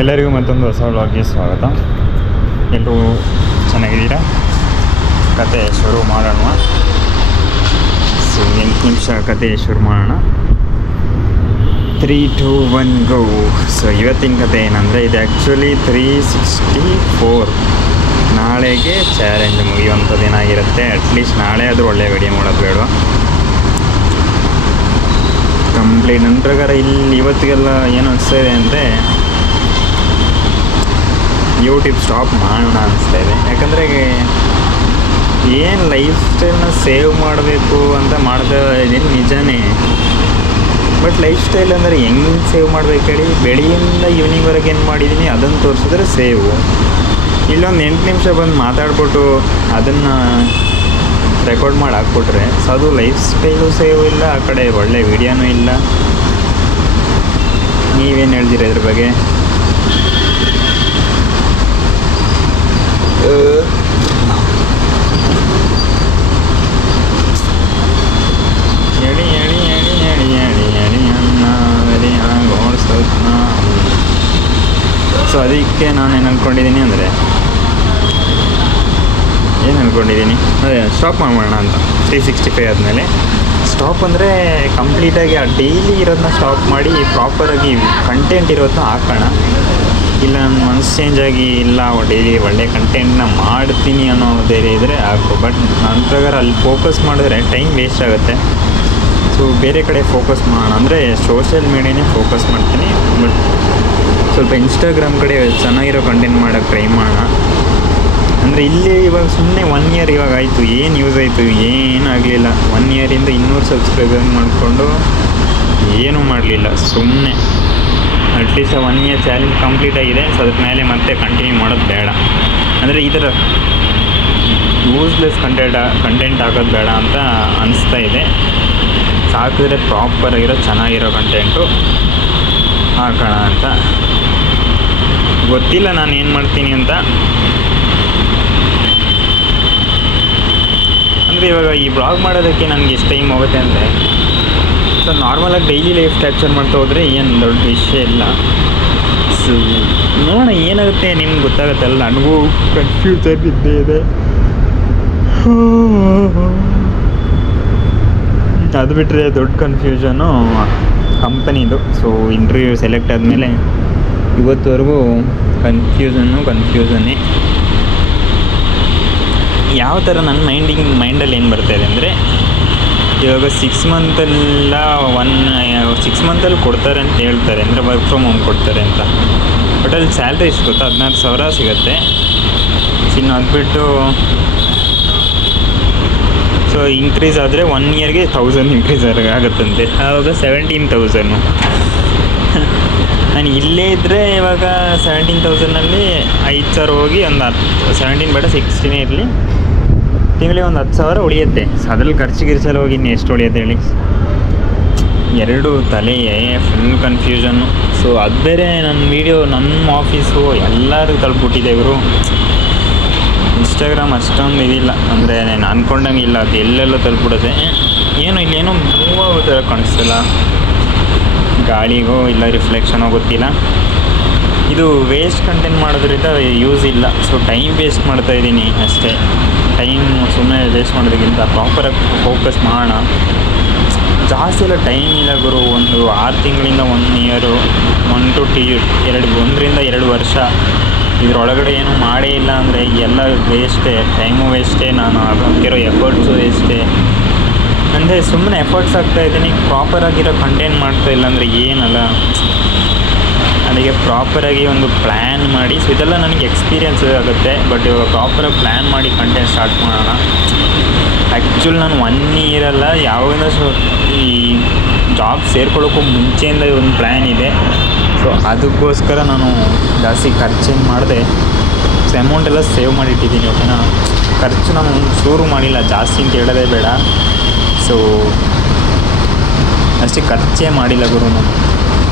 ಎಲ್ಲರಿಗೂ ಮತ್ತೊಂದು ಹೊಸ ವ್ಲಾಗ್ಗೆ ಸ್ವಾಗತ. ಎಲ್ಲರೂ ಚೆನ್ನಾಗಿದ್ದೀರಾ? ಕತೆ ಶುರು ಮಾಡೋಣ. ಸೊ 8 ನಿಮಿಷ ಕತೆ ಶುರು ಮಾಡೋಣ. 3, 2, 1 ಗೋ. ಸೊ ಇವತ್ತಿನ ಕತೆ ಏನಂದರೆ, ಇದು ಆ್ಯಕ್ಚುಲಿ 364 ನಾಳೆಗೆ ಚಾಲೆಂಜ್ ಮುಗಿಯುವಂಥದ್ದು ಏನಾಗಿರುತ್ತೆ. ಅಟ್ಲೀಸ್ಟ್ ನಾಳೆ ಆದರೂ ಒಳ್ಳೆ ವಿಡಿಯೋ ಮಾಡೋದು ಬೇಡ, ಕಂಪ್ಲೀಟ್. ನನ್ನ ಪ್ರಕಾರ ಇಲ್ಲಿ ಇವತ್ತಿಗೆಲ್ಲ ಏನು ಅನಿಸ್ತಾಯಿದೆ ಅಂದರೆ, ಯೂಟ್ಯೂಬ್ ಸ್ಟಾಪ್ ಮಾಡೋಣ ಅನಿಸ್ತಾಯಿದೆ. ಯಾಕಂದರೆ ಏನು ಲೈಫ್ ಸ್ಟೈಲ್ನ ಸೇವ್ ಮಾಡಬೇಕು ಅಂತ ಮಾಡ್ತಾ ಇದ್ದೀನಿ ನಿಜನೇ. ಬಟ್ ಲೈಫ್ ಸ್ಟೈಲ್ ಅಂದರೆ ಹೆಂಗೆ ಸೇವ್ ಮಾಡಬೇಕು ಹೇಳಿ? ಬೆಳಗ್ಗೆಯಿಂದ ಈವ್ನಿಂಗ್ವರೆಗೆ ಏನು ಮಾಡಿದ್ದೀನಿ ಅದನ್ನು ತೋರಿಸಿದ್ರೆ ಸೇವು. ಇಲ್ಲೊಂದು 8 ನಿಮಿಷ ಬಂದು ಮಾತಾಡ್ಬಿಟ್ಟು ಅದನ್ನು ರೆಕಾರ್ಡ್ ಮಾಡಿ ಹಾಕ್ಬಿಟ್ರೆ ಸೊ ಅದು ಲೈಫ್ ಸ್ಟೈಲು ಸೇವ್ ಇಲ್ಲ, ಆ ಕಡೆ ಒಳ್ಳೆ ವಿಡಿಯೋನೂ ಇಲ್ಲ. ನೀವೇನು ಹೇಳ್ತೀರ ಇದ್ರ ಬಗ್ಗೆ? ಹೇಳಿ ಹೇಳಿ ಹೇಳಿ ಹೇಳಿ ಹೇಳಿ ಹೇಳಿ ಅನ್ನ ವೆರಿ ಓಡಿಸೋದ್ನ. ಸೊ ಅದಕ್ಕೆ ನಾನು ಏನು ಅಂದ್ಕೊಂಡಿದ್ದೀನಿ ಅಂದರೆ, ಅದೇ ಸ್ಟಾಪ್ ಮಾಡೋಣ ಅಂತ. 365 ಆದಮೇಲೆ ಸ್ಟಾಪ್ ಅಂದರೆ ಕಂಪ್ಲೀಟಾಗಿ ಆ ಡೈಲಿ ಇರೋದನ್ನ ಸ್ಟಾಪ್ ಮಾಡಿ ಪ್ರಾಪರಾಗಿ ಕಂಟೆಂಟ್ ಇರೋದನ್ನ ಹಾಕೋಣ. ಇಲ್ಲ ನನ್ನ ಮನಸ್ಸು ಚೇಂಜ್ ಆಗಿ ಇಲ್ಲ ಡೈಲಿ ಒಳ್ಳೆ ಕಂಟೆಂಟ್ನ ಮಾಡ್ತೀನಿ ಅನ್ನೋದೇ ಇದ್ದರೆ ಹಾಕು. ಬಟ್ ನನ್ನ ಪ್ರಕಾರ ಅಲ್ಲಿ ಫೋಕಸ್ ಮಾಡಿದ್ರೆ ಟೈಮ್ ವೇಸ್ಟ್ ಆಗುತ್ತೆ. ಸೊ ಬೇರೆ ಕಡೆ ಫೋಕಸ್ ಮಾಡೋಣ ಅಂದರೆ ಸೋಷಿಯಲ್ ಮೀಡಿಯಾನೇ ಫೋಕಸ್ ಮಾಡ್ತೀನಿ. ಬಟ್ ಸ್ವಲ್ಪ ಇನ್ಸ್ಟಾಗ್ರಾಮ್ ಕಡೆ ಚೆನ್ನಾಗಿರೋ ಕಂಟೆಂಟ್ ಮಾಡೋಕ್ಕೆ ಟ್ರೈ ಮಾಡೋಣ. ಅಂದರೆ ಇಲ್ಲಿ ಇವಾಗ ಸುಮ್ಮನೆ 1 ಇಯರ್ ಇವಾಗ ಆಯಿತು, ಏನು ಯೂಸ್ ಆಯಿತು? ಏನಾಗಲಿಲ್ಲ. 1 ಇಯರಿಂದ 200 ಸಬ್ಸ್ಕ್ರೈಬರ್ ಮಾಡಿಕೊಂಡು ಏನೂ ಮಾಡಲಿಲ್ಲ, ಸುಮ್ಮನೆ. ಅಟ್ಲೀಸ್ಟ್ 1 ಇಯರ್ ಚಾಲೆಂಜ್ ಕಂಪ್ಲೀಟ್ ಆಗಿದೆ. ಸೊ ಅದ್ರ ಮೇಲೆ ಮತ್ತೆ ಕಂಟಿನ್ಯೂ ಮಾಡೋದು ಬೇಡ. ಅಂದರೆ ಈ ಥರ ಯೂಸ್ಲೆಸ್ ಕಂಟೆಂಟ್ ಹಾಕೋದು ಬೇಡ ಅಂತ ಅನಿಸ್ತಾ ಇದೆ. ಸಾಕಿದ್ರೆ ಪ್ರಾಪರಾಗಿರೋ ಚೆನ್ನಾಗಿರೋ ಕಂಟೆಂಟು ಹಾಕೋಣ ಅಂತ. ಗೊತ್ತಿಲ್ಲ ನಾನು ಏನು ಮಾಡ್ತೀನಿ ಅಂತ. ಅಂದರೆ ಇವಾಗ ಈ ಬ್ಲಾಗ್ ಮಾಡೋದಕ್ಕೆ ನನಗೆ ಎಷ್ಟು ಟೈಮ್ ಹೋಗುತ್ತೆ ಅಂದರೆ, ಸೊ ನಾರ್ಮಲಾಗಿ ಡೈಲಿ ಲೈಫ್ ಕ್ಯಾಪ್ಚರ್ ಮಾಡ್ತಾ ಹೋದರೆ ಏನು ದೊಡ್ಡ ವಿಷಯ ಇಲ್ಲ. ಸೊ ನೋಡೋಣ ಏನಾಗುತ್ತೆ, ನಿಮ್ಗೆ ಗೊತ್ತಾಗುತ್ತಲ್ಲ. ನನಗೂ ಕನ್ಫ್ಯೂಸನ್ ಇದ್ದೇ ಇದೆ. ಅದು ಬಿಟ್ಟರೆ ದೊಡ್ಡ ಕನ್ಫ್ಯೂಷನು ಕಂಪನಿದು. ಸೊ ಇಂಟರ್ವ್ಯೂ ಸೆಲೆಕ್ಟ್ ಆದಮೇಲೆ ಇವತ್ತುವರೆಗೂ ಕನ್ಫ್ಯೂಷನ್ನೇ. ಯಾವ ಥರ ನನ್ನ ಮೈಂಡಲ್ಲಿ ಏನು ಬರ್ತಾಯಿದೆ ಅಂದರೆ, ಇವಾಗ 6 ಮಂತಲ್ಲ 6 ಮಂತಲ್ಲಿ ಕೊಡ್ತಾರೆ ಅಂತ ಹೇಳ್ತಾರೆ, ಅಂದರೆ ವರ್ಕ್ ಫ್ರಮ್ ಹೋಮ್ ಕೊಡ್ತಾರೆ ಅಂತ. ಬಟ್ ಅಲ್ಲಿ ಸ್ಯಾಲ್ರಿ ಎಷ್ಟು ಗೊತ್ತಾ? 16,000 ಸಿಗುತ್ತೆ. ಇನ್ನು ಅದು ಬಿಟ್ಟು ಸೊ ಇನ್ಕ್ರೀಸ್ ಆದರೆ 1 ಇಯರ್ಗೆ 1000 ಇನ್ಕ್ರೀಸ್ ಆಗುತ್ತಂತೆ. ಆವಾಗ 17,000. ನಾನು ಇಲ್ಲೇ ಇದ್ದರೆ ಇವಾಗ 17,000ನಲ್ಲಿ 5,000 ಹೋಗಿ ಒಂದು 17 ಬೇಡ 16 ಇರಲಿ, ತಿಂಗಳಿಗೆ ಒಂದು 10,000 ಉಳಿಯುತ್ತೆ. ಸೊ ಅದ್ರಲ್ಲಿ ಖರ್ಚಿಗಿರ್ಸಲ್ಲ ಹೋಗಿ ಇನ್ನು ಎಷ್ಟು ಉಳಿಯುತ್ತೆ ಹೇಳಿ? ಎರಡು ತಲೆ ಫುಲ್ ಕನ್ಫ್ಯೂಷನ್ನು. ಸೊ ಅದು ಬೇರೆ ನನ್ನ ವೀಡಿಯೋ ನಮ್ಮ ಆಫೀಸು ಎಲ್ಲರೂ ತಲುಪಿಬಿಟ್ಟಿದೆ. ಇವರು ಇನ್ಸ್ಟಾಗ್ರಾಮ್ ಅಷ್ಟೊಂದು ಇದಿಲ್ಲ, ಅಂದರೆ ನಾನು ಅಂದ್ಕೊಂಡಂಗೆ ಇಲ್ಲ. ಅದು ಎಲ್ಲೆಲ್ಲೋ ತಲುಪಿಬಿಡುತ್ತೆ. ಏನು ಇಲ್ಲೇನೋ ಮೂವ್ ಆಗೋ ಥರ ಕಾಣಿಸ್ತಿಲ್ಲ, ಗಾಳಿಗೋ ಇಲ್ಲ ರಿಫ್ಲೆಕ್ಷನೋ ಗೊತ್ತಿಲ್ಲ. ಇದು ವೇಸ್ಟ್ ಕಂಟೆಂಟ್ ಮಾಡೋದ್ರಿಂದ ಯೂಸ್ ಇಲ್ಲ. ಸೊ ಟೈಮ್ ವೇಸ್ಟ್ ಮಾಡ್ತಾಯಿದ್ದೀನಿ ಅಷ್ಟೇ. ಟೈಮ್ ಸುಮ್ಮನೆ ವೇಸ್ಟ್ ಮಾಡೋದಕ್ಕಿಂತ ಪ್ರಾಪರಾಗಿ ಫೋಕಸ್ ಮಾಡೋಣ. ಜಾಸ್ತಿ ಎಲ್ಲ ಟೈಮ್ ಇಲ್ಲ ಗುರು. ಒಂದು 6 ತಿಂಗಳಿಂದ 1 ಇಯರು, 1 ರಿಂದ 2 ವರ್ಷ ಇದರೊಳಗಡೆ ಏನೂ ಮಾಡೇ ಇಲ್ಲ ಅಂದರೆ ಎಲ್ಲ ವೇಸ್ಟೇ. ಟೈಮು ವೇಸ್ಟೇ, ನಾನು ಹಾಕಿರೋ ಎಫರ್ಟ್ಸು ವೇಸ್ಟೇ. ಅಂದರೆ ಸುಮ್ಮನೆ ಎಫರ್ಟ್ಸ್ ಹಾಕ್ತಾಯಿದ್ದೀನಿ, ಪ್ರಾಪರಾಗಿರೋ ಕಂಟೆಂಟ್ ಮಾಡ್ತಾಯಿಲ್ಲ ಅಂದರೆ ಏನಲ್ಲ. ಅದಕ್ಕೆ ಪ್ರಾಪರಾಗಿ ಒಂದು ಪ್ಲ್ಯಾನ್ ಮಾಡಿ, ಸೊ ಇದೆಲ್ಲ ನನಗೆ ಎಕ್ಸ್ಪೀರಿಯೆನ್ಸ್ ಆಗುತ್ತೆ. ಬಟ್ ಇವಾಗ ಪ್ರಾಪರಾಗಿ ಪ್ಲ್ಯಾನ್ ಮಾಡಿ ಕಂಟೆಂಟ್ ಸ್ಟಾರ್ಟ್ ಮಾಡೋಣ. ಆ್ಯಕ್ಚುಲಿ ನಾನು 1 ಇಯರಲ್ಲ, ಯಾವಾಗ ಈ ಜಾಬ್ ಸೇರ್ಕೊಳ್ಳೋಕ್ಕೂ ಮುಂಚೆಯಿಂದ ಒಂದು ಪ್ಲ್ಯಾನ್ ಇದೆ. ಸೊ ಅದಕ್ಕೋಸ್ಕರ ನಾನು ಜಾಸ್ತಿ ಖರ್ಚೇನು ಮಾಡಿದೆ. ಸೊ ಅಮೌಂಟೆಲ್ಲ ಸೇವ್ ಮಾಡಿಟ್ಟಿದ್ದೀನಿ. ಓಕೆನಾ? ಖರ್ಚು ನಾನು ಶುರು ಮಾಡಿಲ್ಲ, ಜಾಸ್ತಿ ಅಂತ ಹೇಳೋದೇ ಬೇಡ. ಸೊ ಅಷ್ಟೇ ಖರ್ಚೇ ಮಾಡಿಲ್ಲ ಗುರು ನಾನು.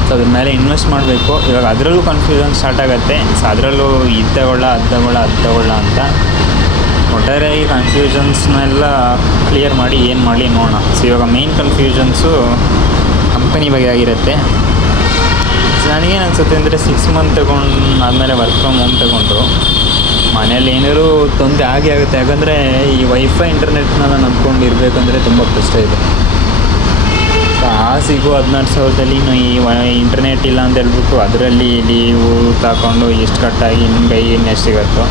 ಸೊ ಅದ್ರ ಮೇಲೆ ಇನ್ವೆಸ್ಟ್ ಮಾಡಬೇಕು. ಇವಾಗ ಅದರಲ್ಲೂ ಕನ್ಫ್ಯೂಷನ್ ಸ್ಟಾರ್ಟ್ ಆಗುತ್ತೆ. ಸೊ ಅದರಲ್ಲೂ ಇದು ತಗೊಳ್ಳ ಅಂತ ಒಟ್ಟಾರೆ ಈ ಕನ್ಫ್ಯೂಷನ್ಸ್ನೆಲ್ಲ ಕ್ಲಿಯರ್ ಮಾಡಿ ಏನು ಮಾಡಲಿ ನೋಡೋಣ. ಸೊ ಇವಾಗ ಮೇನ್ ಕನ್ಫ್ಯೂಷನ್ಸು ಕಂಪನಿ ಬಗ್ಗೆ ಆಗಿರುತ್ತೆ. ಸೊ ನನಗೇನು ಅನ್ಸುತ್ತೆ ಅಂದರೆ 6 ಮಂತ್ ತಗೊಂಡು ಆದಮೇಲೆ ವರ್ಕ್ ಫ್ರಮ್ ಹೋಮ್ ತಗೊಂಡ್ರು ಮನೇಲಿ ಏನಾದ್ರು ತೊಂದರೆ ಆಗೇ ಆಗುತ್ತೆ. ಯಾಕಂದರೆ ಈ ವೈಫೈ ಇಂಟರ್ನೆಟ್ನೆಲ್ಲ ನಂಬ್ಕೊಂಡು ಇರಬೇಕಂದ್ರೆ ತುಂಬ ಕಷ್ಟ ಇದೆ. ಸಿಗೋ 16,000ದಲ್ಲಿ ಇನ್ನು ಈ ಇಂಟರ್ನೆಟ್ ಇಲ್ಲ ಅಂತ ಹೇಳ್ಬಿಟ್ಟು ಅದರಲ್ಲಿ ಲೀವು ತಗೊಂಡು ಎಷ್ಟು ಕಟ್ಟಾಗಿ ಕೈ ಇನ್ನೆಷ್ಟು ಸಿಗುತ್ತೋ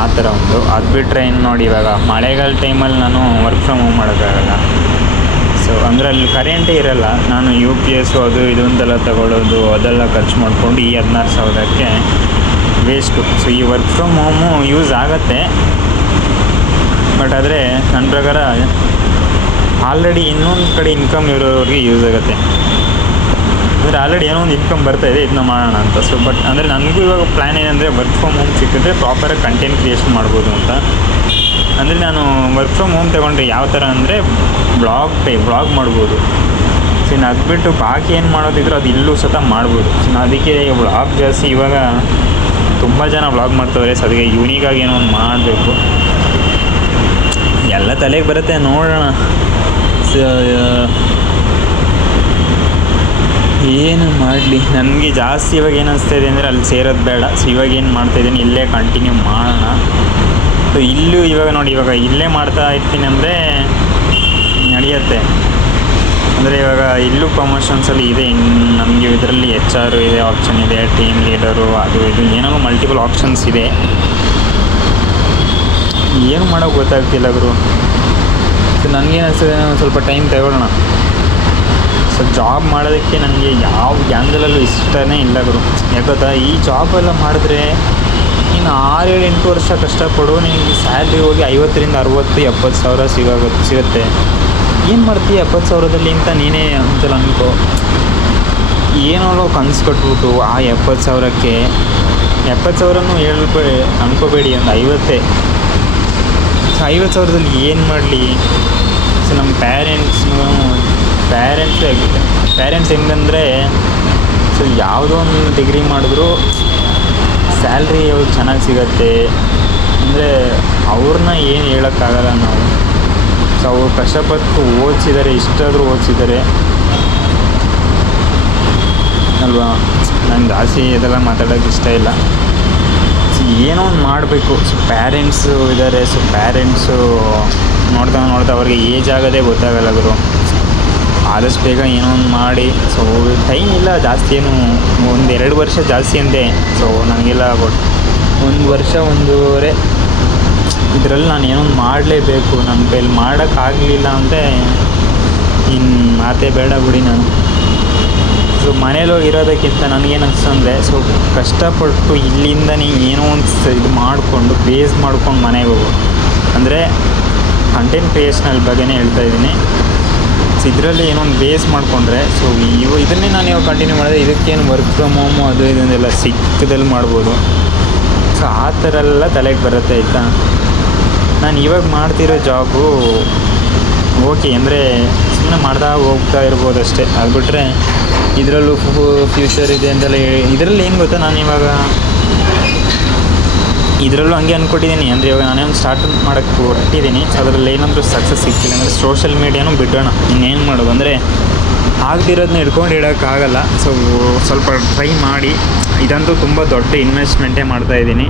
ಆ ಥರ ಒಂದು. ಅದು ಬಿಟ್ಟರೆ ಇನ್ನು ನೋಡಿ ಇವಾಗ ಮಳೆಗಾಲ ಟೈಮಲ್ಲಿ ನಾನು ವರ್ಕ್ ಫ್ರಮ್ ಹೋಮ್ ಮಾಡೋಕ್ಕಾಗಲ್ಲ. ಸೊ ಅಂದರೆ ಅಲ್ಲಿ ಕರೆಂಟೇ ಇರೋಲ್ಲ. ನಾನು UPS ಅದು ಇದು ಅಂತೆಲ್ಲ ತಗೊಳ್ಳೋದು ಅದೆಲ್ಲ ಖರ್ಚು ಮಾಡಿಕೊಂಡು ಈ 16,000ಕ್ಕೆ ವೇಸ್ಟು. ಸೊ ಈ ವರ್ಕ್ ಫ್ರಮ್ ಹೋಮು ಯೂಸ್ ಆಗುತ್ತೆ, ಬಟ್ ಆದರೆ ನನ್ನ ಪ್ರಕಾರ ಆಲ್ರೆಡಿ ಇನ್ನೊಂದು ಕಡೆ ಇನ್ಕಮ್ ಇರೋರಿಗೆ ಯೂಸ್ ಆಗುತ್ತೆ. ಅಂದರೆ ಆಲ್ರೆಡಿ ಏನೋ ಒಂದು ಇನ್ಕಮ್ ಬರ್ತಾಯಿದೆ, ಇದನ್ನ ಮಾಡೋಣ ಅಂತ. ಸೊ ಬಟ್ ಅಂದರೆ ನನಗೂ ಇವಾಗ ಪ್ಲ್ಯಾನ್ ಏನಂದರೆ ವರ್ಕ್ ಫ್ರಮ್ ಹೋಮ್ ಸಿಕ್ಕಿದ್ರೆ ಪ್ರಾಪರಾಗಿ ಕಂಟೆಂಟ್ ಕ್ರಿಯೇಷನ್ ಮಾಡ್ಬೋದು ಅಂತ. ಅಂದರೆ ನಾನು ವರ್ಕ್ ಫ್ರಮ್ ಹೋಮ್ ತೊಗೊಂಡ್ರೆ ಯಾವ ಥರ ಅಂದರೆ ಬ್ಲಾಗ್ ಮಾಡ್ಬೋದು. ಸೊ ಇನ್ನು ಅದು ಬಿಟ್ಟು ಬಾಕಿ ಏನು ಮಾಡೋದಿದ್ರು ಅದು ಇಲ್ಲೂ ಸಹ ಮಾಡ್ಬೋದು. ಸೊ ನಾನು ಅದಕ್ಕೆ ಬ್ಲಾಗ್ ಜಾಸ್ತಿ ಇವಾಗ ತುಂಬ ಜನ ಬ್ಲಾಗ್ ಮಾಡ್ತವ್ರೆ. ಸೊ ಅದಕ್ಕೆ ಯೂನಿಕಾಗಿ ಏನೋ ಒಂದು ಮಾಡಬೇಕು. ಎಲ್ಲ ತಲೆಗೆ ಬರುತ್ತೆ, ನೋಡೋಣ ಏನು ಮಾಡಲಿ. ನನಗೆ ಜಾಸ್ತಿ ಇವಾಗ ಏನು ಅನಿಸ್ತಾಯಿದೆ ಅಂದರೆ ಅಲ್ಲಿ ಸೇರೋದು ಬೇಡ. ಸೊ ಇವಾಗ ಏನು ಮಾಡ್ತಾಯಿದ್ದೀನಿ ಇಲ್ಲೇ ಕಂಟಿನ್ಯೂ ಮಾಡೋಣ. ಸೊ ಇಲ್ಲೂ ಇವಾಗ ನೋಡಿ ಇವಾಗ ಇಲ್ಲೇ ಮಾಡ್ತಾ ಇರ್ತೀನಿ ಅಂದರೆ ನಡೆಯುತ್ತೆ. ಅಂದರೆ ಇವಾಗ ಇಲ್ಲೂ ಪ್ರಮೋಷನ್ಸಲ್ಲಿ ಇದೆ, ನಮಗೆ ಇದರಲ್ಲಿ HR ಇದೆ, ಆಪ್ಷನ್ ಇದೆ, ಟೀಮ್ ಲೀಡರು ಅದು ಇದು ಏನೋ ಮಲ್ಟಿಪಲ್ ಆಪ್ಷನ್ಸ್ ಇದೆ. ಏನು ಮಾಡೋಕ್ಕೆ ಗೊತ್ತಾಗ್ತಿಲ್ಲ ಗುರು. ಸೊ ನನಗೇನು ಅನಿಸ್ತದೆ ಒಂದು ಸ್ವಲ್ಪ ಟೈಮ್ ತಗೊಳ್ಳೋಣ. ಸೊ ಜಾಬ್ ಮಾಡೋದಕ್ಕೆ ನನಗೆ ಯಾವ ಆ್ಯಂಗಲಲ್ಲೂ ಇಷ್ಟನೇ ಇಲ್ಲ ಗುರು. ಯಾಕಂತ ಈ ಜಾಬೆಲ್ಲ ಮಾಡಿದ್ರೆ ನೀನು 6-7-8 ವರ್ಷ ಕಷ್ಟಪಡು, ನಿನಗೆ ಸ್ಯಾಲ್ರಿ ಹೋಗಿ 50,000-60,000 70,000 ಸಿಗುತ್ತೆ. ಏನು ಮಾಡ್ತೀಯ 70,000ದಲ್ಲಿ ಅಂತ ನೀನೇ ಅಂತಲ್ಲ ಅನ್ಕೋ. ಏನೋ ಕನಸು ಕಟ್ಬಿಟ್ಟು ಆ 70,000ಕ್ಕೆ 70,000 ಅನ್ಕೋಬೇಡಿ, ಒಂದು 50. ಸೊ 50,000ದಲ್ಲಿ ಏನು ಮಾಡಲಿ? ಸೊ ನಮ್ಮ ಪ್ಯಾರೆಂಟ್ಸ್ ಹೆಂಗಂದರೆ ಸೊ ಯಾವುದೋ ಒಂದು ಡಿಗ್ರಿ ಮಾಡಿದ್ರು ಸ್ಯಾಲ್ರಿ ಅವ್ರಿಗೆ ಚೆನ್ನಾಗಿ ಸಿಗತ್ತೆ ಅಂದರೆ ಅವ್ರನ್ನ ಏನು ಹೇಳೋಕ್ಕಾಗಲ್ಲ ನಾವು. ಸೊ ಅವ್ರು ಕಷ್ಟಪಟ್ಟು ಓದಿಸಿದ್ದಾರೆ, ಇಷ್ಟಾದರೂ ಓದಿಸಿದ್ದಾರೆ ಅಲ್ವಾ. ನಂಗೆ ಜಾಸ್ತಿ ಇದೆಲ್ಲ ಮಾತಾಡೋಕ್ಕೆ ಇಷ್ಟ ಇಲ್ಲ. ಸೊ ಏನೋ ಒಂದು ಮಾಡಬೇಕು. ಸೊ ಪ್ಯಾರೆಂಟ್ಸು ಇದ್ದಾರೆ. ಸೊ ಪ್ಯಾರೆಂಟ್ಸು ನೋಡ್ತಾ ಅವ್ರಿಗೆ ಏಜ್ ಆಗೋದೇ ಗೊತ್ತಾಗಲ್ಲ ಗುರು. ಆದಷ್ಟು ಬೇಗ ಏನೋ ಒಂದು ಮಾಡಿ. ಸೊ ಟೈಮ್ ಇಲ್ಲ ಜಾಸ್ತಿ, ಏನು 1-2 ವರ್ಷ ಜಾಸ್ತಿ ಅಂದೆ. ಸೊ ನನಗೆಲ್ಲ 1 ವರ್ಷ 1.5 ಇದರಲ್ಲಿ ನಾನು ಏನೋ ಒಂದು ಮಾಡಲೇಬೇಕು. ನನ್ನ ಕೈಲಿ ಮಾಡೋಕ್ಕಾಗಲಿಲ್ಲ ಅಂದರೆ ಇನ್ನು ಮಾತೇ ಬೇಡ ಬಿಡಿ ನಾನು. ಸೊ ಮನೇಲಿ ಇರೋದಕ್ಕಿಂತ ನನಗೇನು ಅನಿಸ್ತಂದರೆ ಸೊ ಕಷ್ಟಪಟ್ಟು ಇಲ್ಲಿಂದನೇ ಏನೋ ಒಂದು ಇದು ಮಾಡಿಕೊಂಡು ಬೇಸ್ ಮಾಡ್ಕೊಂಡು ಮನೆಗೆ ಹೋಗು. ಅಂದರೆ ಕಂಟೆಂಟ್ ಕ್ರಿಯೇಷನಲ್ ಬಗ್ಗೆನೇ ಹೇಳ್ತಾ ಇದ್ದೀನಿ. ಸೊ ಇದರಲ್ಲಿ ಏನೋ ಒಂದು ಬೇಸ್ ಮಾಡಿಕೊಂಡ್ರೆ ಸೊ ಇದನ್ನೇ ನಾನು ಇವಾಗ ಕಂಟಿನ್ಯೂ ಮಾಡಿದ್ರೆ ಇದಕ್ಕೇನು ವರ್ಕ್ ಫ್ರಮ್ ಹೋಮು ಅದು ಇದನ್ನೆಲ್ಲ ಸಿಕ್ಕದಲ್ಲಿ ಮಾಡ್ಬೋದು. ಸೊ ಆ ಥರ ಎಲ್ಲ ತಲೆಗೆ ಬರುತ್ತೆ ಆಯಿತಾ. ನಾನು ಇವಾಗ ಮಾಡ್ತಿರೋ ಜಾಬು ಓಕೆ ಅಂದರೆ ಸುಮ್ಮನೆ ಮಾಡ್ತಾ ಹೋಗ್ತಾ ಇರ್ಬೋದು ಅಷ್ಟೇ. ಅದು ಬಿಟ್ಟರೆ ಇದರಲ್ಲೂ ಫ್ಯೂಚರ್ ಇದೆ ಅಂತೆಲ್ಲ ಇದರಲ್ಲಿ ಏನು ಗೊತ್ತಾ, ನಾನು ಇವಾಗ ಇದರಲ್ಲೂ ಹಂಗೆ ಅಂದ್ಕೊಟ್ಟಿದ್ದೀನಿ. ಅಂದರೆ ಇವಾಗ ನಾನೇ ಒಂದು ಸ್ಟಾರ್ಟ್ ಮಾಡೋಕ್ಕೆ ಹೊರಟಿದ್ದೀನಿ. ಸೊ ಅದರಲ್ಲಿ ಏನಾದರೂ ಸಕ್ಸಸ್ ಸಿಗ್ತಿಲ್ಲ ಅಂದರೆ ಸೋಷಲ್ ಮೀಡಿಯಾನೂ ಬಿಡೋಣ. ಇನ್ನೇನು ಮಾಡೋದು ಅಂದರೆ ಆಗದಿರೋದನ್ನ ಹಿಡ್ಕೊಂಡು ಇಡೋಕ್ಕಾಗಲ್ಲ. ಸೊ ಸ್ವಲ್ಪ ಟ್ರೈ ಮಾಡಿ. ಇದಂತೂ ತುಂಬ ದೊಡ್ಡ ಇನ್ವೆಸ್ಟ್ಮೆಂಟೇ ಮಾಡ್ತಾಯಿದ್ದೀನಿ.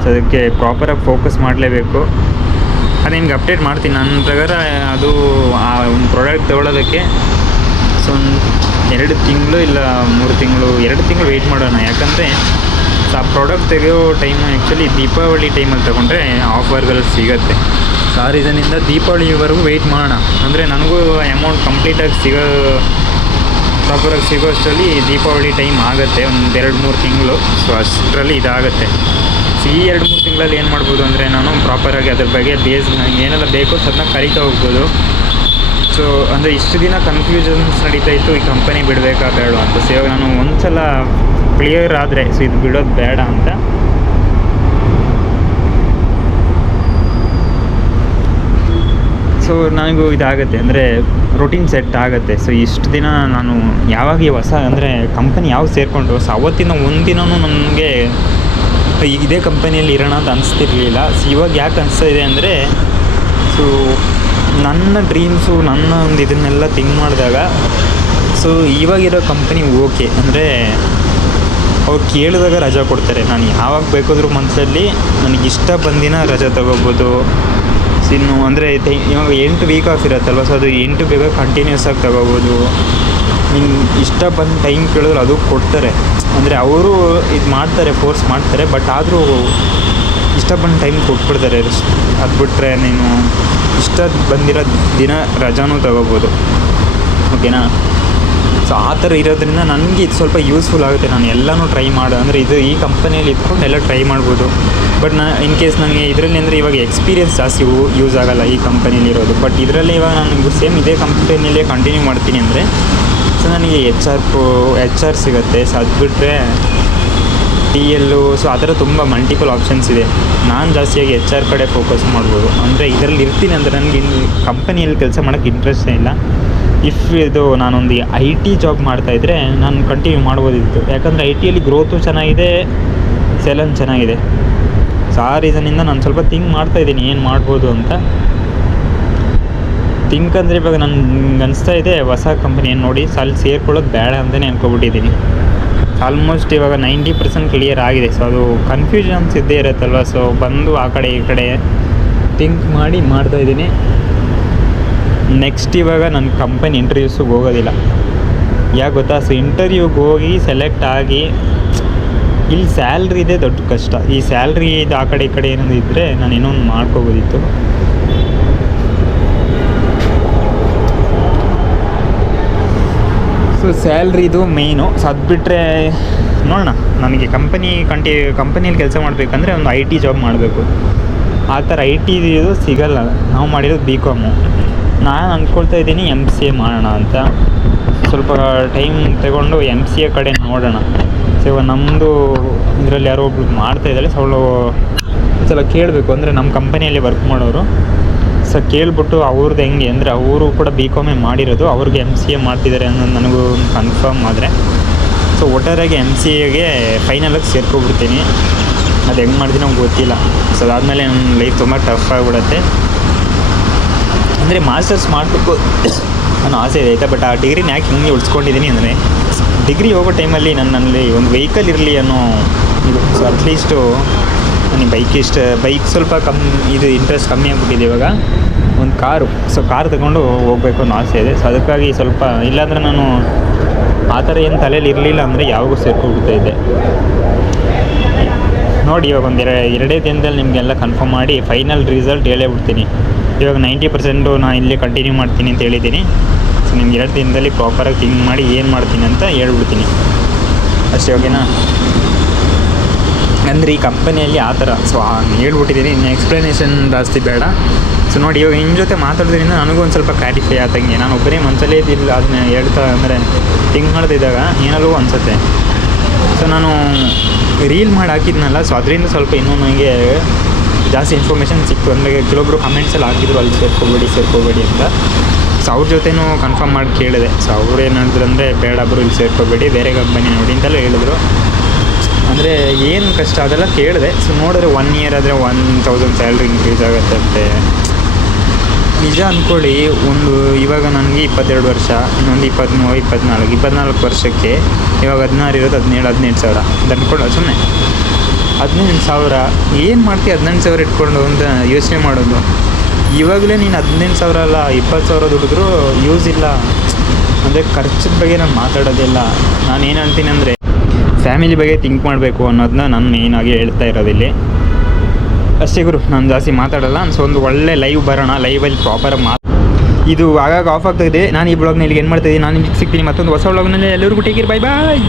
ಸೊ ಅದಕ್ಕೆ ಪ್ರಾಪರಾಗಿ ಫೋಕಸ್ ಮಾಡಲೇಬೇಕು. ಅದು ನಿಮ್ಗೆ ಅಪ್ಡೇಟ್ ಮಾಡ್ತೀನಿ. ನನ್ನ ಪ್ರಕಾರ ಅದು ಆ ಒಂದು ಪ್ರಾಡಕ್ಟ್ ತೊಗೊಳೋದಕ್ಕೆ ಸೊ ಒಂದು 2 ತಿಂಗಳು ಇಲ್ಲ 3 ತಿಂಗಳು 2 ತಿಂಗಳು ವೆಯ್ಟ್ ಮಾಡೋಣ. ಯಾಕಂದರೆ ಸೊ ಆ ಪ್ರಾಡಕ್ಟ್ ತೆಗೆಯೋ ಟೈಮು ಆ್ಯಕ್ಚುಲಿ ದೀಪಾವಳಿ ಟೈಮಲ್ಲಿ ತೊಗೊಂಡ್ರೆ ಆಫರ್ಗಳು ಸಿಗುತ್ತೆ. ಸೊ ಆ ರೀಸನಿಂದ ದೀಪಾವಳಿವರೆಗೂ ವೆಯ್ಟ್ ಮಾಡೋಣ. ಅಂದರೆ ನನಗೂ ಅಮೌಂಟ್ ಕಂಪ್ಲೀಟಾಗಿ ಪ್ರಾಪರಾಗಿ ಸಿಗೋ ಅಷ್ಟರಲ್ಲಿ ದೀಪಾವಳಿ ಟೈಮ್ ಆಗುತ್ತೆ, ಒಂದು 2-3 ತಿಂಗಳು. ಸೊ ಅಷ್ಟರಲ್ಲಿ ಇದಾಗುತ್ತೆ. ಸೊ ಈ 2-3 ತಿಂಗಳಲ್ಲಿ ಏನು ಮಾಡ್ಬೋದು ಅಂದರೆ ನಾನು ಪ್ರಾಪರಾಗಿ ಅದ್ರ ಬಗ್ಗೆ ಬೇಸ್ ಏನೆಲ್ಲ ಬೇಕೋ ಸೊ ಅದನ್ನ ಕಲಿತಾ ಹೋಗ್ಬೋದು. ಸೊ ಅಂದರೆ ಇಷ್ಟು ದಿನ ಕನ್ಫ್ಯೂಷನ್ಸ್ ನಡೀತಾ ಇತ್ತು, ಈ ಕಂಪನಿ ಬಿಡಬೇಕಾ ಬೇಡ ಅಂತ. ಸೊ ಇವಾಗ ನಾನು ಒಂದು ಸಲ ಕ್ಲಿಯರ್ ಆದರೆ ಸೊ ಇದು ಬಿಡೋದು ಬೇಡ ಅಂತ ಸೊ ನನಗೂ ಇದಾಗುತ್ತೆ, ಅಂದರೆ ರೊಟೀನ್ ಸೆಟ್ ಆಗುತ್ತೆ. ಸೊ ಇಷ್ಟು ದಿನ ನಾನು ಯಾವಾಗ ಈ ಹೊಸ ಅಂದರೆ ಕಂಪನಿ ಯಾವಾಗ ಸೇರಿಕೊಂಡ್ರು ಸೊ ಅವತ್ತಿನ ಒಂದಿನವೂ ನನಗೆ ಇದೇ ಕಂಪನಿಯಲ್ಲಿ ಇರೋಣ ಅಂತ ಅನಿಸ್ತಿರ್ಲಿಲ್ಲ. ಸೊ ಇವಾಗ ಯಾಕೆ ಅನಿಸ್ತಾ ಇದೆ ಅಂದರೆ ಸೊ ನನ್ನ ಡ್ರೀಮ್ಸು ನನ್ನ ಒಂದು ಇದನ್ನೆಲ್ಲ ಥಿಂಕ್ ಮಾಡಿದಾಗ ಸೊ ಇವಾಗಿರೋ ಕಂಪನಿ ಓಕೆ. ಅಂದರೆ ಅವ್ರು ಕೇಳಿದಾಗ ರಜಾ ಕೊಡ್ತಾರೆ. ನಾನು ಯಾವಾಗ ಬೇಕಾದರೂ ಮಂತ್ಲಲ್ಲಿ ನನಗಿಷ್ಟ ಬಂದಿನ ರಜಾ ತೊಗೋಬೋದು. ಇನ್ನು ಅಂದರೆ ಇವಾಗ 8 ವೀಕ್ ಆಫ್ ಇರುತ್ತಲ್ವ, ಸೊ ಅದು 8 ಬೇಗ ಕಂಟಿನ್ಯೂಸ್ ಆಗಿ ತೊಗೋಬೋದು. ನಿಂಗೆ ಇಷ್ಟ ಬಂದ ಟೈಮ್ ಕೇಳಿದ್ರೆ ಅದು ಕೊಡ್ತಾರೆ. ಅಂದರೆ ಅವರು ಇದು ಮಾಡ್ತಾರೆ, ಫೋರ್ಸ್ ಮಾಡ್ತಾರೆ, ಬಟ್ ಆದರೂ ಇಷ್ಟ ಬಂದ ಟೈಮ್ ಕೊಟ್ಬಿಡ್ತಾರೆ. ಅದು ಬಿಟ್ಟರೆ ನೀನು ಇಷ್ಟ ಬಂದಿರೋ ದಿನ ರಜಾನೂ ತೊಗೋಬೋದು. ಓಕೆನಾ? ಸೊ ಆ ಥರ ಇರೋದ್ರಿಂದ ನನಗೆ ಇದು ಸ್ವಲ್ಪ ಯೂಸ್ಫುಲ್ ಆಗುತ್ತೆ. ನಾನು ಎಲ್ಲನೂ ಟ್ರೈ ಅಂದರೆ ಇದು ಈ ಕಂಪನಿಯಲ್ಲಿ ಇದ್ಕೊಂಡು ಎಲ್ಲ ಟ್ರೈ ಮಾಡ್ಬೋದು. ಬಟ್ ಇನ್ ಕೇಸ್ ನನಗೆ ಇದರಲ್ಲಿ ಅಂದರೆ ಇವಾಗ ಎಕ್ಸ್ಪೀರಿಯನ್ಸ್ ಜಾಸ್ತಿ ಯೂಸ್ ಆಗೋಲ್ಲ ಈ ಕಂಪನಿಯಲ್ಲಿ ಇರೋದು. ಬಟ್ ಇದರಲ್ಲಿ ಇವಾಗ ನಾನು ಸೇಮ್ ಇದೇ ಕಂಪನಿಯಲ್ಲೇ ಕಂಟಿನ್ಯೂ ಮಾಡ್ತೀನಿ ಅಂದರೆ ಸೊ ನನಗೆ ಎಚ್ ಆರ್ ಸಿಗುತ್ತೆ. ಸೊ ಅದು ಬಿಟ್ಟರೆ TL, ಸೊ ಆ ಥರ ತುಂಬ ಮಲ್ಟಿಪಲ್ ಆಪ್ಷನ್ಸ್ ಇದೆ. ನಾನು ಜಾಸ್ತಿಯಾಗಿ HR ಕಡೆ ಫೋಕಸ್ ಮಾಡ್ಬೋದು. ಅಂದರೆ ಇದರಲ್ಲಿ ಇರ್ತೀನಿ ಅಂದರೆ ನನಗೆ ಕಂಪನಿಯಲ್ಲಿ ಕೆಲಸ ಮಾಡೋಕ್ಕೆ ಇಂಟ್ರೆಸ್ಟೇ ಇಲ್ಲ. ಇಫ್ ಇದು ನಾನೊಂದು IT ಜಾಬ್ ಮಾಡ್ತಾಯಿದ್ರೆ ನಾನು ಕಂಟಿನ್ಯೂ ಮಾಡ್ಬೋದಿತ್ತು. ಯಾಕಂದರೆ IT ಯಲ್ಲಿ ಗ್ರೋತು ಚೆನ್ನಾಗಿದೆ, ಸೆಲನ್ ಚೆನ್ನಾಗಿದೆ. ಸೊ ಆ ರೀಸನಿಂದ ನಾನು ಸ್ವಲ್ಪ ಥಿಂಕ್ ಮಾಡ್ತಾಯಿದ್ದೀನಿ ಏನು ಮಾಡ್ಬೋದು ಅಂತ. ಥಿಂಕ್ ಅಂದರೆ ಇವಾಗ ನನಗೆ ಅನಿಸ್ತಾ ಇದೆ ಹೊಸ ಕಂಪನಿ ಏನು ನೋಡಿ ಅಲ್ಲಿ ಸೇರ್ಕೊಳ್ಳೋದು ಬೇಡ ಅಂತಲೇ ಅನ್ಕೊಬಿಟ್ಟಿದ್ದೀನಿ. ಆಲ್ಮೋಸ್ಟ್ ಇವಾಗ 90% ಕ್ಲಿಯರ್ ಆಗಿದೆ. ಸೊ ಅದು ಕನ್ಫ್ಯೂಷನ್ಸ್ ಇದ್ದೇ ಇರುತ್ತಲ್ವ. ಸೊ ಬಂದು ಆ ಕಡೆ ಈ ಕಡೆ ಥಿಂಕ್ ಮಾಡಿ ಮಾಡ್ತಾಯಿದ್ದೀನಿ. ನೆಕ್ಸ್ಟ್ ಇವಾಗ ನನ್ನ ಕಂಪನಿ ಇಂಟರ್ವ್ಯೂಸಿಗೆ ಹೋಗೋದಿಲ್ಲ. ಯಾಕೆ ಗೊತ್ತಾ? ಸೊ ಇಂಟರ್ವ್ಯೂಗೆ ಹೋಗಿ ಸೆಲೆಕ್ಟ್ ಆಗಿ ಇಲ್ಲಿ ಸ್ಯಾಲ್ರಿ ಇದೆ ದೊಡ್ಡ ಕಷ್ಟ. ಈ ಸ್ಯಾಲ್ರಿ ಇದು ಆ ಕಡೆ ಈ ಕಡೆ ಏನಾದ್ರು ಇದ್ದರೆ ನಾನು ಏನೋ ಒಂದು ಮಾಡ್ಕೋಬೋದಿತ್ತು. ಸೊ ಸ್ಯಾಲ್ರಿ ಇದು ಮೇಯ್ನು. ಸೊ ಅದು ಬಿಟ್ಟರೆ ನೋಡೋಣ, ನನಗೆ ಕಂಪನಿಯಲ್ಲಿ ಕೆಲಸ ಮಾಡಬೇಕಂದ್ರೆ ಒಂದು IT ಜಾಬ್ ಮಾಡಬೇಕು. ಆ ಥರ IT ಇದು ಸಿಗಲ್ಲ. ನಾವು ಮಾಡಿರೋದು BCom. ನಾನು ಅಂದ್ಕೊಳ್ತಾ ಇದ್ದೀನಿ MCA ಮಾಡೋಣ ಅಂತ. ಸ್ವಲ್ಪ ಟೈಮ್ ತಗೊಂಡು MCA ಕಡೆ ನೋಡೋಣ. ಸೊ ಇವಾಗ ನಮ್ಮದು ಇದರಲ್ಲಿ ಯಾರೋ ಒಬ್ರು ಮಾಡ್ತಾಯಿದ್ದಾರೆ. ಸೊ ಅವಳು ಸಲ ಕೇಳಬೇಕು. ಅಂದರೆ ನಮ್ಮ ಕಂಪನಿಯಲ್ಲಿ ವರ್ಕ್ ಮಾಡೋರು. ಸೊ ಕೇಳಿಬಿಟ್ಟು ಅವ್ರದ್ದು ಹೆಂಗೆ ಅಂದರೆ ಅವರು ಕೂಡ BCom ಮಾಡಿರೋದು, ಅವ್ರಿಗೆ MCA ಮಾಡ್ತಿದ್ದಾರೆ ಅನ್ನೋದು ನನಗೂ ಕನ್ಫರ್ಮ್ ಆದರೆ ಸೊ ಒಟ್ಟಾರೆಯಾಗಿ MCAಗೆ ಫೈನಲಾಗಿ ಸೇರ್ಕೊಬಿಡ್ತೀನಿ. ಅದು ಹೆಂಗೆ ಮಾಡ್ತೀನಿ ನಮ್ಗೆ ಗೊತ್ತಿಲ್ಲ. ಸೊ ಅದಾದಮೇಲೆ ನನ್ನ ಲೈಫ್ ತುಂಬ ಟಫ್ ಆಗಿಬಿಡುತ್ತೆ. ಅಂದರೆ ಮಾಸ್ಟರ್ಸ್ ಮಾಡಬೇಕು ಅನ್ನೋ ಆಸೆ ಇದೆ ಆಯಿತಾ. ಬಟ್ ಆ ಡಿಗ್ರಿನ ಯಾಕೆ ಹಿಂಗೆ ಉಳಿಸ್ಕೊಂಡಿದ್ದೀನಿ ಅಂದರೆ ಡಿಗ್ರಿ ಹೋಗೋ ಟೈಮಲ್ಲಿ ನನ್ನಲ್ಲಿ ಒಂದು ವೆಹಿಕಲ್ ಇರಲಿ ಅನ್ನೋ ಇದು. ಸೊ ಅಟ್ಲೀಸ್ಟು ನನಗೆ ಬೈಕ್ ಸ್ವಲ್ಪ ಇದು ಇಂಟ್ರೆಸ್ಟ್ ಕಮ್ಮಿ ಆಗಿಬಿಟ್ಟಿದೆ. ಇವಾಗ ಒಂದು ಸೊ ಕಾರ್ ತಗೊಂಡು ಹೋಗಬೇಕು ಅನ್ನೋ ಆಸೆ ಇದೆ. ಸೊ ಅದಕ್ಕಾಗಿ ಸ್ವಲ್ಪ ಇಲ್ಲಾಂದರೆ ನಾನು ಆ ಥರ ಏನು ತಲೆಯಲ್ಲಿ ಇರಲಿಲ್ಲ ಅಂದರೆ ಯಾವಾಗೂ ಸೇರ್ಕೊಬಿಡ್ತಾ ಇದ್ದೆ. ನೋಡಿ ಇವಾಗ ಎರಡೇ ದಿನದಲ್ಲಿ ನಿಮಗೆಲ್ಲ ಕನ್ಫರ್ಮ್ ಮಾಡಿ ಫೈನಲ್ ರಿಸಲ್ಟ್ ಹೇಳೇ ಬಿಡ್ತೀನಿ. ಇವಾಗ 90% ನಾನು ಇಲ್ಲೇ ಕಂಟಿನ್ಯೂ ಮಾಡ್ತೀನಿ ಅಂತ ಹೇಳಿದ್ದೀನಿ. ಸೊ ನಿಮ್ಗೆ 2 ದಿನದಲ್ಲಿ ಪ್ರಾಪರಾಗಿ ಥಿಂಕ್ ಮಾಡಿ ಏನು ಮಾಡ್ತೀನಿ ಅಂತ ಹೇಳ್ಬಿಡ್ತೀನಿ ಅಷ್ಟೇ. ಓಕೆನಾ? ಅಂದರೆ ಈ ಕಂಪನಿಯಲ್ಲಿ ಆ ಥರ. ಸೊ ಹೇಳ್ಬಿಟ್ಟಿದ್ದೀನಿ, ಇನ್ನು ಎಕ್ಸ್ಪ್ಲನೇಷನ್ ಜಾಸ್ತಿ ಬೇಡ. ಸೊ ನೋಡಿ ಇವಾಗ ನಿಮ್ಮ ಜೊತೆ ಮಾತಾಡೋದ್ರಿಂದ ನನಗೂ ಒಂದು ಸ್ವಲ್ಪ ಕ್ಲಾರಿಫೈ ಆದಂಗೆ. ನಾನು ಒಬ್ಬರೇ ಮನಸ್ಸಲ್ಲೇ ಇದ್ದಿಲ್ಲ ಅದನ್ನ ಹೇಳ್ತಾ ಅಂದರೆ ಥಿಂಕ್ ಮಾಡ್ತಿದ್ದಾಗ ಏನಾದರೂ ಅನಿಸುತ್ತೆ. ಸೊ ನಾನು ರೀಲ್ ಮಾಡಿ ಹಾಕಿದ್ನಲ್ಲ, ಸೊ ಅದರಿಂದ ಸ್ವಲ್ಪ ಇನ್ನೂ ನನಗೆ ಜಾಸ್ತಿ ಇನ್ಫಾರ್ಮೇಷನ್ ಸಿಕ್ತು. ಅಂದರೆ ಕೆಲವೊಬ್ಬರು ಕಮೆಂಟ್ಸಲ್ಲಿ ಹಾಕಿದ್ರು ಅಲ್ಲಿ ಸೇರ್ಕೋಬೇಡಿ ಅಂತ. ಸೊ ಅವ್ರ ಜೊತೆನೂ ಕನ್ಫರ್ಮ್ ಮಾಡಿ ಕೇಳಿದೆ. ಸೊ ಅವ್ರು ಏನು ಹೇಳಿದ್ರು ಅಂದರೆ ಬೇಡ ಬ್ರೋ ಇಲ್ಲಿ ಸೇರ್ಕೋಬೇಡಿ, ಬೇರೆ ಕಂಪನಿ ನೋಡಿ ಅಂತೆಲ್ಲ ಹೇಳಿದ್ರು. ಅಂದರೆ ಏನು ಕಷ್ಟ ಅದೆಲ್ಲ ಕೇಳಿದೆ. ಸೊ ನೋಡಿದ್ರೆ 1 ಇಯರ್ ಆದರೆ 1000 ಸ್ಯಾಲ್ರಿ ಇನ್ಕ್ರೀಸ್ ಆಗುತ್ತೆ ಅಂತೆ. ನಿಜ ಅಂದ್ಕೊಳ್ಳಿ, ಇವಾಗ ನನಗೆ 22 ವರ್ಷ, ಇನ್ನೊಂದು 24 ವರ್ಷಕ್ಕೆ ಇವಾಗ 16 ಇರೋದು 17 ಸಾವಿರ ಅದು ಅಂದ್ಕೊಂಡು ಸುಮ್ಮನೆ 18 ಸಾವಿರ ಏನು ಮಾಡ್ತೀವಿ 18 ಸಾವಿರ ಇಟ್ಕೊಂಡು ಅಂತ ಯೋಚನೆ ಮಾಡೋದು. ಇವಾಗಲೇ ನೀನು 18 ಸಾವಿರ ಅಲ್ಲ 20 ಸಾವಿರ ದುಡಿದ್ರೂ ಯೂಸ್ ಇಲ್ಲ. ಅಂದರೆ ಖರ್ಚಿನ ಬಗ್ಗೆ ನಾನು ಮಾತಾಡೋದಿಲ್ಲ. ನಾನು ಏನು ಹೇಳ್ತೀನಿ ಅಂದರೆ ಫ್ಯಾಮಿಲಿ ಬಗ್ಗೆ ಥಿಂಕ್ ಮಾಡಬೇಕು ಅನ್ನೋದನ್ನ ನಾನು ಮೇಯ್ನಾಗಿ ಹೇಳ್ತಾ ಇರೋದಿಲ್ಲಿ ಅಷ್ಟೇ ಗುರು. ನಾನು ಜಾಸ್ತಿ ಮಾತಾಡೋಲ್ಲ. ಸೊ ಒಂದು ಒಳ್ಳೆ ಲೈವ್ ಬರೋಣ, ಲೈವಲ್ಲಿ ಪ್ರಾಪರಾಗಿ ಇದು ಆಗಾಗ ಆಫ್ ಆಗ್ತಾಯಿದೆ. ನಾನು ಈ ಬ್ಲಾಗ್ನ ಇಲ್ಲಿಗೆ ಏನು ಮಾಡ್ತಾಯಿದ್ದೀನಿ, ನಾನು ನಿಮಗೆ ಸಿಗ್ತೀನಿ ಮತ್ತೊಂದು ಹೊಸ ಬ್ಲಾಗ್ನಲ್ಲಿ. ಎಲ್ಲರಿಗೂ ಟೇಕ್ ಕೇರ್, ಬೈ ಬಾಯ್.